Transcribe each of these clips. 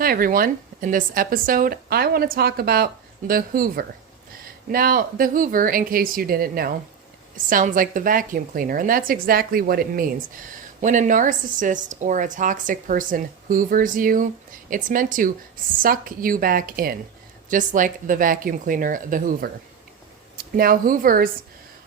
Hi everyone. In this episode, I want to talk about the Hoover. Now, the Hoover, in case you didn't know, sounds like the vacuum cleaner, and that's exactly what it means. When a narcissist or a toxic person hoovers you, it's meant to suck you back in, just like the vacuum cleaner, the Hoover. Now, hoovers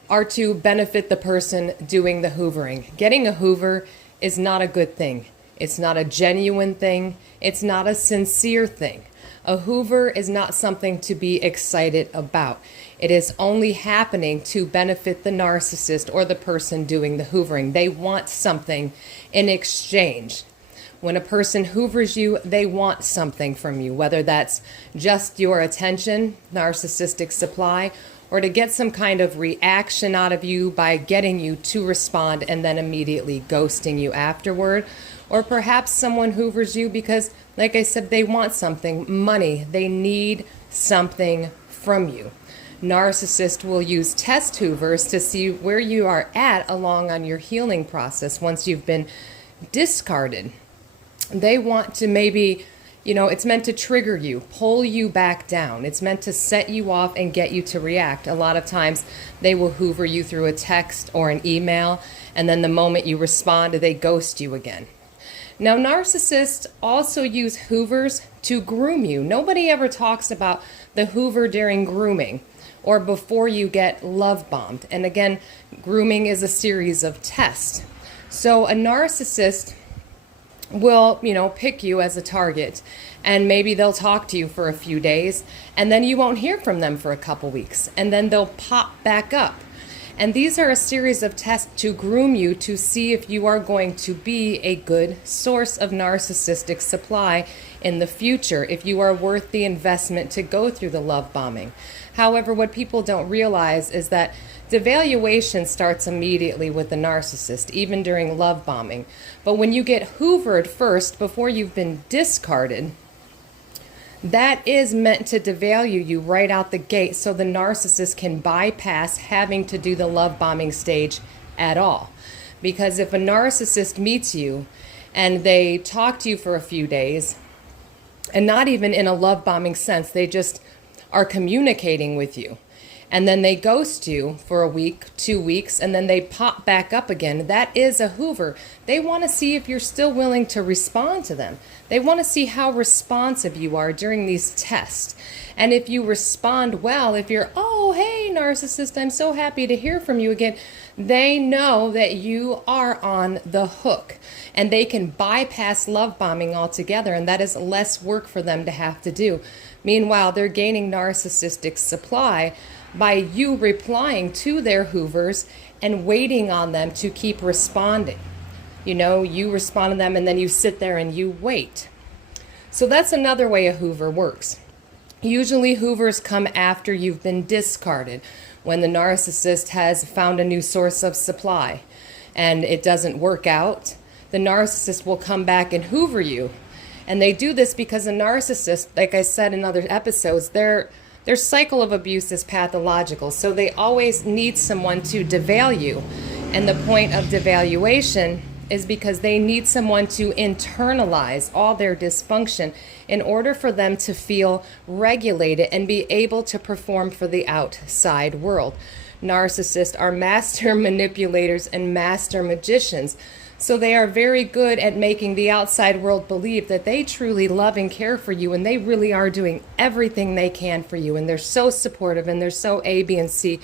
are to benefit the person doing the hoovering. Getting a Hoover is not a good thing. It's not a genuine thing. It's not a sincere thing. A Hoover is not something to be excited about. It is only happening to benefit the narcissist or the person doing the hoovering. They want something in exchange. When a person hoovers you, they want something from you, whether that's just your attention, narcissistic supply, or to get some kind of reaction out of you by getting you to respond and then immediately ghosting you afterward. Or perhaps someone hoovers you because, like I said, they want something, money. They need something from you. Narcissists will use test hoovers to see where you are at along on your healing process once you've been discarded. They want to maybe, it's meant to trigger you, pull you back down. It's meant to set you off and get you to react. A lot of times they will hoover you through a text or an email, and then the moment you respond, they ghost you again. Now, narcissists also use hoovers to groom you. Nobody ever talks about the hoover during grooming or before you get love bombed. And again, grooming is a series of tests. So a narcissist will, pick you as a target, and maybe they'll talk to you for a few days, and then you won't hear from them for a couple weeks, and then they'll pop back up. And these are a series of tests to groom you to see if you are going to be a good source of narcissistic supply in the future, if you are worth the investment to go through the love bombing. However, what people don't realize is that devaluation starts immediately with the narcissist, even during love bombing. But when you get hoovered first, before you've been discarded, that is meant to devalue you right out the gate so the narcissist can bypass having to do the love bombing stage at all. Because if a narcissist meets you and they talk to you for a few days, and not even in a love bombing sense, they just are communicating with you, and then they ghost you for a week, 2 weeks, and then they pop back up again, that is a hoover. They want to see if you're still willing to respond to them. They want to see how responsive you are during these tests. And if you respond well, if you're, oh, hey, narcissist, I'm so happy to hear from you again, they know that you are on the hook. And they can bypass love bombing altogether, and that is less work for them to have to do. Meanwhile, they're gaining narcissistic supply by you replying to their hoovers and waiting on them to keep responding. You respond to them and then you sit there and you wait. So that's another way a hoover works. Usually hoovers come after you've been discarded, when the narcissist has found a new source of supply and it doesn't work out. The narcissist will come back and hoover you. And they do this because a narcissist, like I said in other episodes, their cycle of abuse is pathological. So they always need someone to devalue. And the point of devaluation is because they need someone to internalize all their dysfunction in order for them to feel regulated and be able to perform for the outside world. Narcissists are master manipulators and master magicians. So they are very good at making the outside world believe that they truly love and care for you, and they really are doing everything they can for you, and they're so supportive and they're so A, B, and C,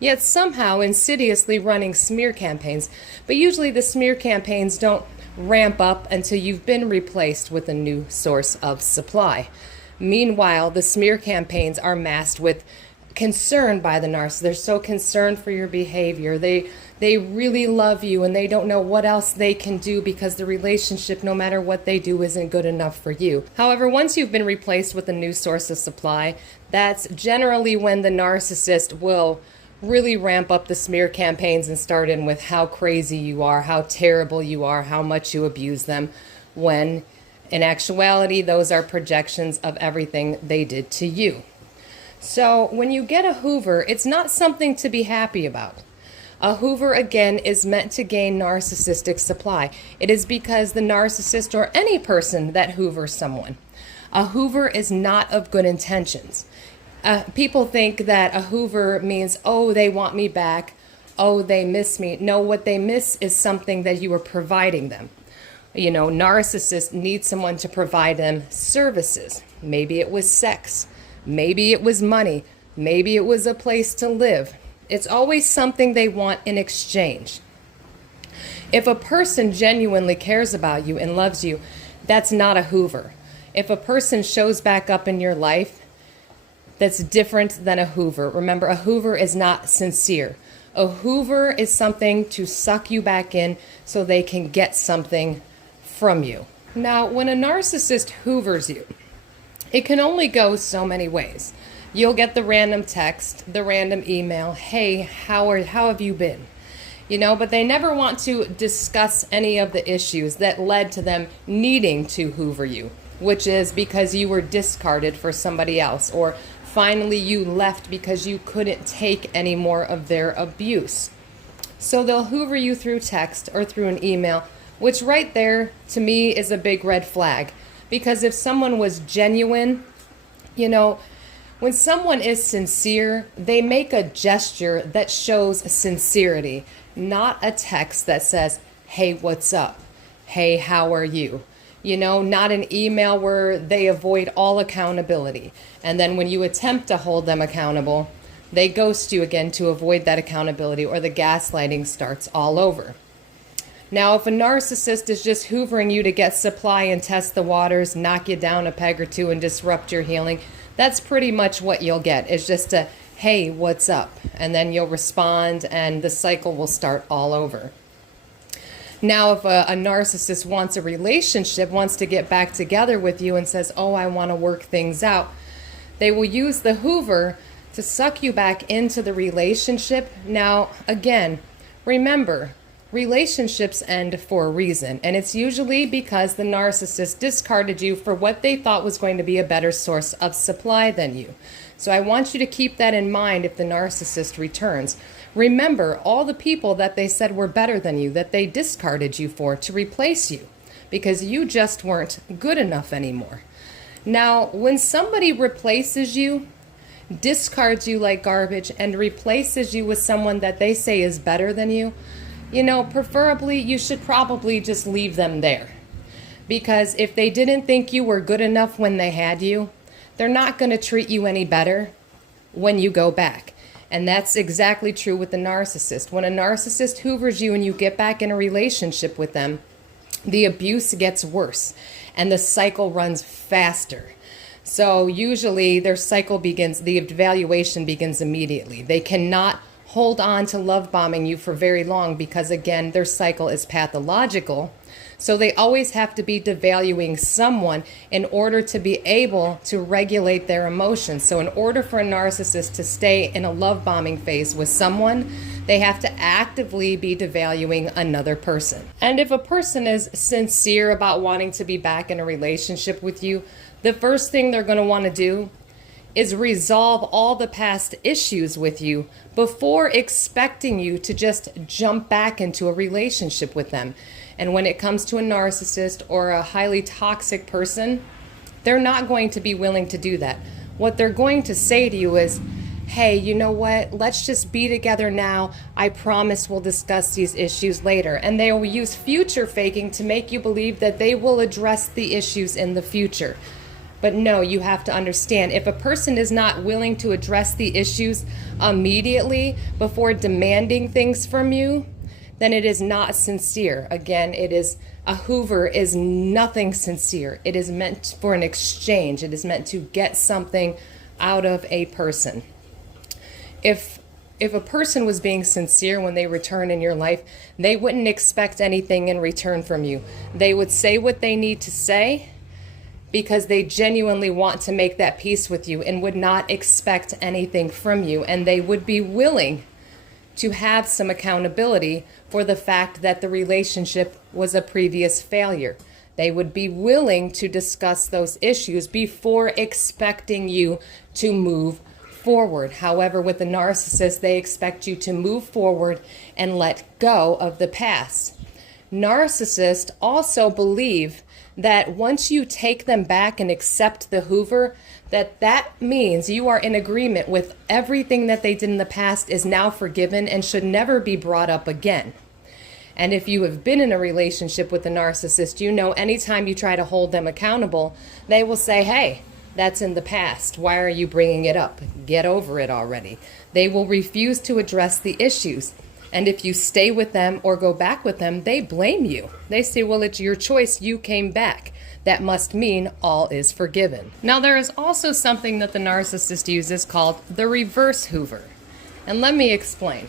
yet somehow insidiously running smear campaigns. But usually the smear campaigns don't ramp up until you've been replaced with a new source of supply. Meanwhile, the smear campaigns are masked with concern by the narcissist. They're so concerned for your behavior. They really love you, and they don't know what else they can do because the relationship, no matter what they do, isn't good enough for you. However, once you've been replaced with a new source of supply, that's generally when the narcissist will really ramp up the smear campaigns and start in with how crazy you are, how terrible you are, how much you abuse them, when in actuality, those are projections of everything they did to you. So when you get a hoover, it's not something to be happy about. A Hoover, again, is meant to gain narcissistic supply. It is because the narcissist or any person that hoovers someone. A Hoover is not of good intentions. People think that a Hoover means, oh, they want me back, oh, they miss me. No, what they miss is something that you are providing them. You know, narcissists need someone to provide them services. Maybe it was sex, maybe it was money, maybe it was a place to live. It's always something they want in exchange. If a person genuinely cares about you and loves you, that's not a Hoover. If a person shows back up in your life, that's different than a Hoover. Remember, a Hoover is not sincere. A Hoover is something to suck you back in so they can get something from you. Now, when a narcissist hoovers you, it can only go so many ways. You'll get the random text, the random email, hey, how have you been? You know, but they never want to discuss any of the issues that led to them needing to hoover you, which is because you were discarded for somebody else, or finally you left because you couldn't take any more of their abuse. So they'll hoover you through text or through an email, which right there to me is a big red flag. Because if someone was genuine, you know, when someone is sincere, they make a gesture that shows sincerity, not a text that says, hey, what's up? Hey, how are you? You know, not an email where they avoid all accountability. And then when you attempt to hold them accountable, they ghost you again to avoid that accountability, or the gaslighting starts all over. Now, if a narcissist is just hoovering you to get supply and test the waters, knock you down a peg or two and disrupt your healing, that's pretty much what you'll get. It's just a, hey, what's up? And then you'll respond and the cycle will start all over. Now, if a narcissist wants a relationship, wants to get back together with you and says, oh, I want to work things out, they will use the Hoover to suck you back into the relationship. Now, again, remember, relationships end for a reason, and it's usually because the narcissist discarded you for what they thought was going to be a better source of supply than you. So I want you to keep that in mind if the narcissist returns. Remember all the people that they said were better than you, that they discarded you for to replace you, because you just weren't good enough anymore. Now, when somebody replaces you, discards you like garbage, and replaces you with someone that they say is better than you, you know, preferably you should probably just leave them there. Because if they didn't think you were good enough when they had you, they're not going to treat you any better when you go back. And that's exactly true with the narcissist. When a narcissist hoovers you and you get back in a relationship with them, the abuse gets worse and the cycle runs faster. So usually their cycle begins, the evaluation begins immediately. They cannot hold on to love bombing you for very long because, again, their cycle is pathological. So they always have to be devaluing someone in order to be able to regulate their emotions. So in order for a narcissist to stay in a love bombing phase with someone, they have to actively be devaluing another person. And if a person is sincere about wanting to be back in a relationship with you, the first thing they're going to want to do is resolve all the past issues with you before expecting you to just jump back into a relationship with them. And when it comes to a narcissist or a highly toxic person, they're not going to be willing to do that. What they're going to say to you is, hey, you know what? Let's just be together now. I promise we'll discuss these issues later. And they will use future faking to make you believe that they will address the issues in the future. But no, you have to understand, if a person is not willing to address the issues immediately before demanding things from you, then it is not sincere. Again, a Hoover is nothing sincere. It is meant for an exchange. It is meant to get something out of a person. If a person was being sincere when they return in your life, they wouldn't expect anything in return from you. They would say what they need to say because they genuinely want to make that peace with you and would not expect anything from you. And they would be willing to have some accountability for the fact that the relationship was a previous failure. They would be willing to discuss those issues before expecting you to move forward. However, with the narcissist, they expect you to move forward and let go of the past. Narcissists also believe that once you take them back and accept the Hoover, that means you are in agreement with everything that they did in the past is now forgiven and should never be brought up again. And if you have been in a relationship with a narcissist, you know anytime you try to hold them accountable, they will say, hey, that's in the past. Why are you bringing it up? Get over it already. They will refuse to address the issues. And if you stay with them or go back with them, they blame you. They say, well, it's your choice. You came back. That must mean all is forgiven. Now, there is also something that the narcissist uses called the reverse Hoover. And let me explain.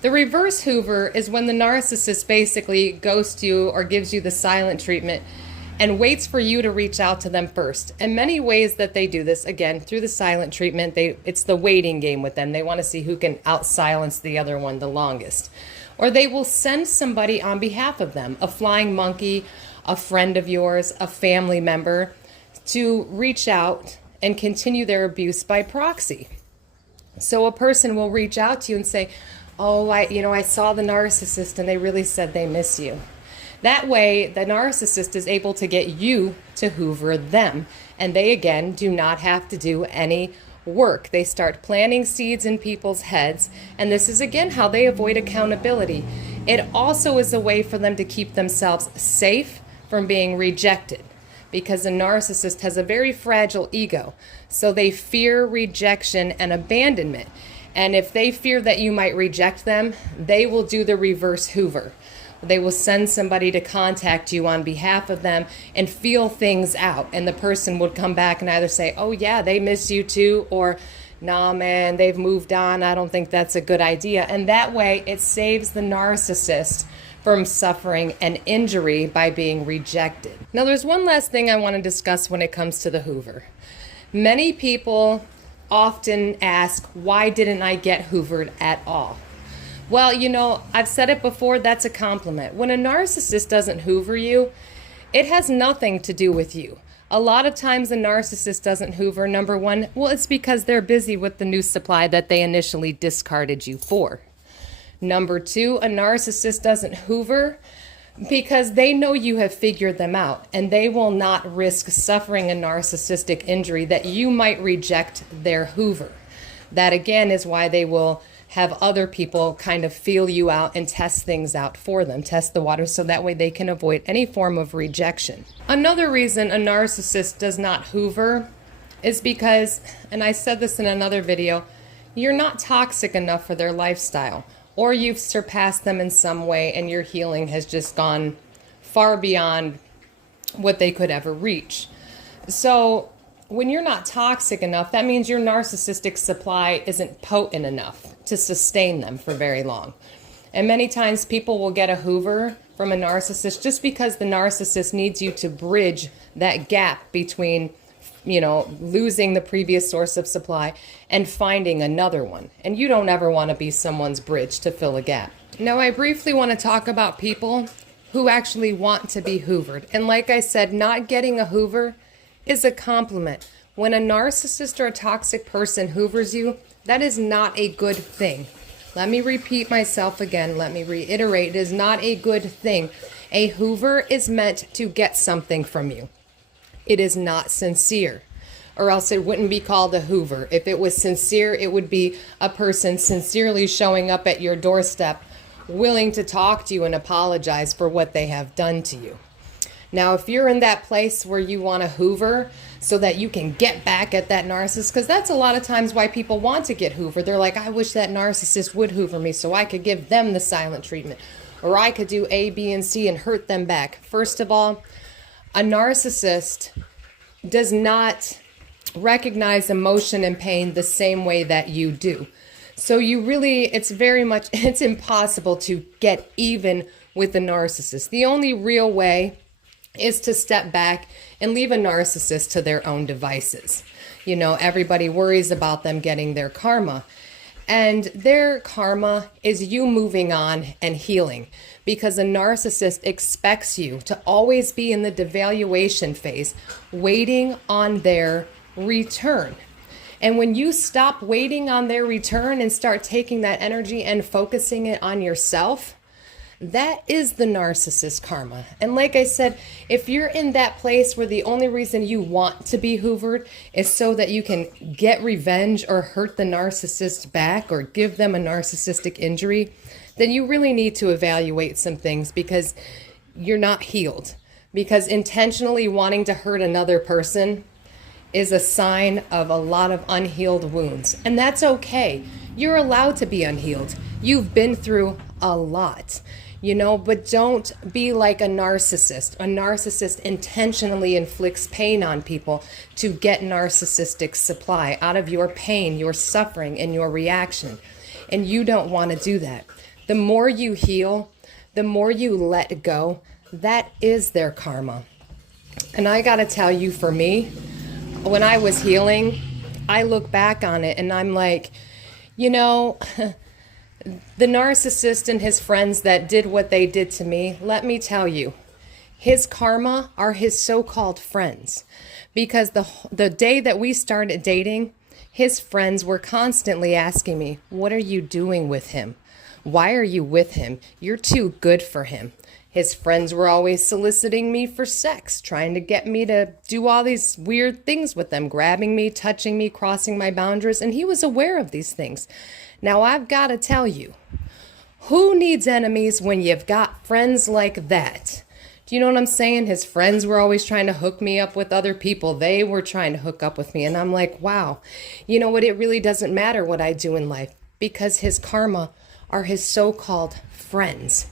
The reverse Hoover is when the narcissist basically ghosts you or gives you the silent treatment and waits for you to reach out to them first. And many ways that they do this, again, through the silent treatment, it's the waiting game with them. They want to see who can out-silence the other one the longest. Or they will send somebody on behalf of them, a flying monkey, a friend of yours, a family member, to reach out and continue their abuse by proxy. So a person will reach out to you and say, oh, I saw the narcissist and they really said they miss you. That way, the narcissist is able to get you to Hoover them, and they, again, do not have to do any work. They start planting seeds in people's heads, and this is, again, how they avoid accountability. It also is a way for them to keep themselves safe from being rejected, because a narcissist has a very fragile ego, so they fear rejection and abandonment. And if they fear that you might reject them, they will do the reverse Hoover. They will send somebody to contact you on behalf of them and feel things out. And the person would come back and either say, oh yeah, they miss you too, or nah man, they've moved on, I don't think that's a good idea. And that way it saves the narcissist from suffering an injury by being rejected. Now there's one last thing I want to discuss when it comes to the Hoover. Many people often ask, why didn't I get Hoovered at all? Well, I've said it before, that's a compliment. When a narcissist doesn't Hoover you, it has nothing to do with you. A lot of times a narcissist doesn't Hoover, number one, well, it's because they're busy with the new supply that they initially discarded you for. Number two, a narcissist doesn't Hoover because they know you have figured them out, and they will not risk suffering a narcissistic injury that you might reject their Hoover. That, again, is why they will have other people kind of feel you out and test things out for them, test the water, so that way they can avoid any form of rejection. Another reason a narcissist does not Hoover is because, and I said this in another video, you're not toxic enough for their lifestyle, or you've surpassed them in some way and your healing has just gone far beyond what they could ever reach. So when you're not toxic enough, that means your narcissistic supply isn't potent enough to sustain them for very long. And many times people will get a Hoover from a narcissist just because the narcissist needs you to bridge that gap between, losing the previous source of supply and finding another one. And you don't ever want to be someone's bridge to fill a gap. Now, I briefly want to talk about people who actually want to be Hoovered. And like I said, not getting a Hoover is a compliment. When a narcissist or a toxic person Hoovers you, that is not a good thing. Let me repeat myself again. Let me reiterate. It is not a good thing. A Hoover is meant to get something from you. It is not sincere, or else it wouldn't be called a Hoover. If it was sincere, it would be a person sincerely showing up at your doorstep, willing to talk to you and apologize for what they have done to you. Now, if you're in that place where you want to Hoover so that you can get back at that narcissist, because that's a lot of times why people want to get Hoover. They're like, I wish that narcissist would Hoover me so I could give them the silent treatment, or I could do A, B, and C and hurt them back. First of all, a narcissist does not recognize emotion and pain the same way that you do. So it's impossible to get even with the narcissist. The only real way is to step back and leave a narcissist to their own devices. Everybody worries about them getting their karma. And their karma is you moving on and healing, because a narcissist expects you to always be in the devaluation phase, waiting on their return. And when you stop waiting on their return and start taking that energy and focusing it on yourself, that is the narcissist karma. And like I said, if you're in that place where the only reason you want to be hoovered is so that you can get revenge or hurt the narcissist back or give them a narcissistic injury, then you really need to evaluate some things, because you're not healed. Because intentionally wanting to hurt another person is a sign of a lot of unhealed wounds. And that's okay. You're allowed to be unhealed. You've been through a lot. But don't be like a narcissist. A narcissist intentionally inflicts pain on people to get narcissistic supply out of your pain, your suffering, and your reaction. And you don't want to do that. The more you heal, the more you let go, that is their karma. And I got to tell you, for me, when I was healing, I look back on it and I'm like, the narcissist and his friends that did what they did to me, let me tell you, his karma are his so-called friends. Because the day that we started dating, his friends were constantly asking me, what are you doing with him? Why are you with him? You're too good for him. His friends were always soliciting me for sex, trying to get me to do all these weird things with them, grabbing me, touching me, crossing my boundaries, and he was aware of these things. Now, I've got to tell you, who needs enemies when you've got friends like that? Do you know what I'm saying? His friends were always trying to hook me up with other people. They were trying to hook up with me. And I'm like, wow, you know what? It really doesn't matter what I do in life, because his karma are his so-called friends.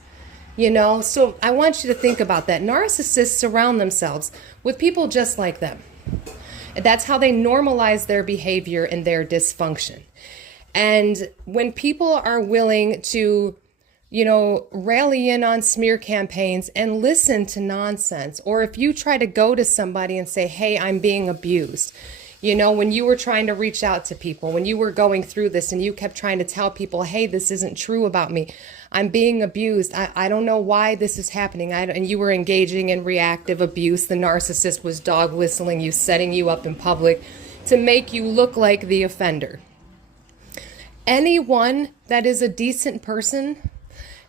So I want you to think about that. Narcissists surround themselves with people just like them. That's how they normalize their behavior and their dysfunction. And when people are willing to, rally in on smear campaigns and listen to nonsense, or if you try to go to somebody and say, hey, I'm being abused, when you were trying to reach out to people, when you were going through this and you kept trying to tell people, hey, this isn't true about me, I'm being abused, I don't know why this is happening, and you were engaging in reactive abuse, the narcissist was dog whistling you, setting you up in public to make you look like the offender. Anyone that is a decent person,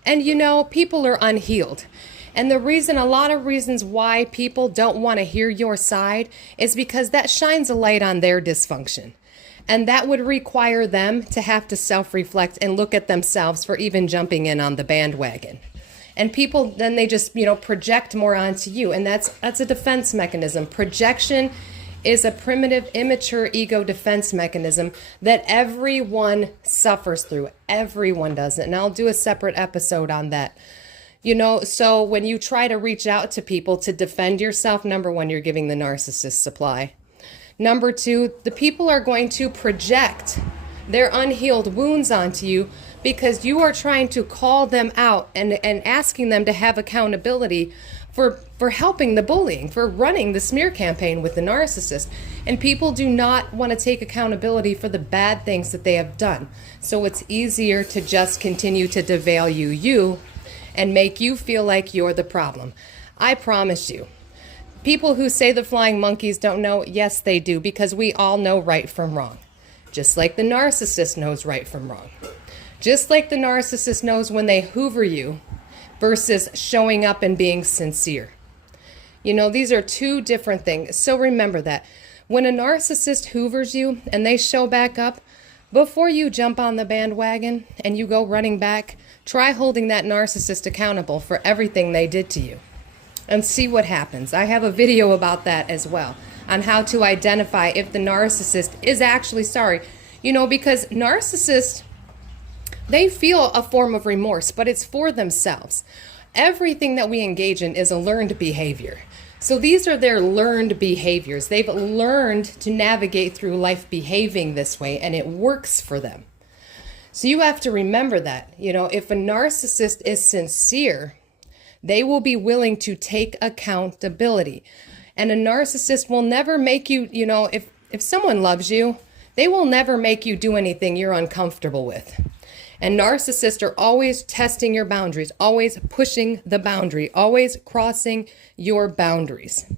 and people are unhealed. And a lot of reasons why people don't want to hear your side is because that shines a light on their dysfunction. And that would require them to have to self-reflect and look at themselves for even jumping in on the bandwagon. And people, then they just, project more onto you. And that's a defense mechanism. Projection is a primitive, immature ego defense mechanism that everyone suffers through. Everyone does it. And I'll do a separate episode on that. So when you try to reach out to people to defend yourself, number one, you're giving the narcissist supply. Number two, the people are going to project their unhealed wounds onto you because you are trying to call them out and asking them to have accountability for helping the bullying, for running the smear campaign with the narcissist. And people do not want to take accountability for the bad things that they have done. So it's easier to just continue to devalue you and make you feel like you're the problem. I promise you, people who say the flying monkeys don't know, yes, they do, because we all know right from wrong. Just like the narcissist knows right from wrong. Just like the narcissist knows when they hoover you versus showing up and being sincere. These are two different things. So remember that. When a narcissist hoovers you and they show back up, before you jump on the bandwagon and you go running back, try holding that narcissist accountable for everything they did to you and see what happens. I have a video about that as well, on how to identify if the narcissist is actually sorry. Because narcissists, they feel a form of remorse, but it's for themselves. Everything that we engage in is a learned behavior. So these are their learned behaviors. They've learned to navigate through life behaving this way, and it works for them. So you have to remember that, if a narcissist is sincere, they will be willing to take accountability. And a narcissist will never make you, if someone loves you, they will never make you do anything you're uncomfortable with. And narcissists are always testing your boundaries, always pushing the boundary, always crossing your boundaries.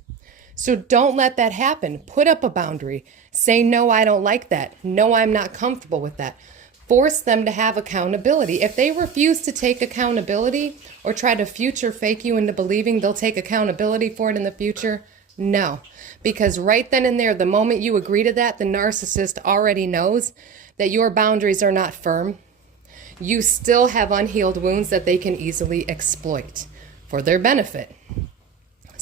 So don't let that happen. Put up a boundary. Say, no, I don't like that. No, I'm not comfortable with that. Force them to have accountability. If they refuse to take accountability or try to future fake you into believing they'll take accountability for it in the future, no. Because right then and there, the moment you agree to that, the narcissist already knows that your boundaries are not firm. You still have unhealed wounds that they can easily exploit for their benefit.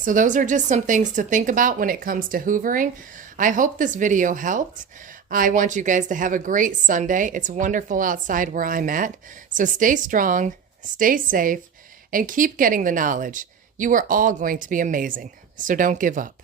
So those are just some things to think about when it comes to hoovering. I hope this video helped. I want you guys to have a great Sunday. It's wonderful outside where I'm at. So stay strong, stay safe, and keep getting the knowledge. You are all going to be amazing. So don't give up.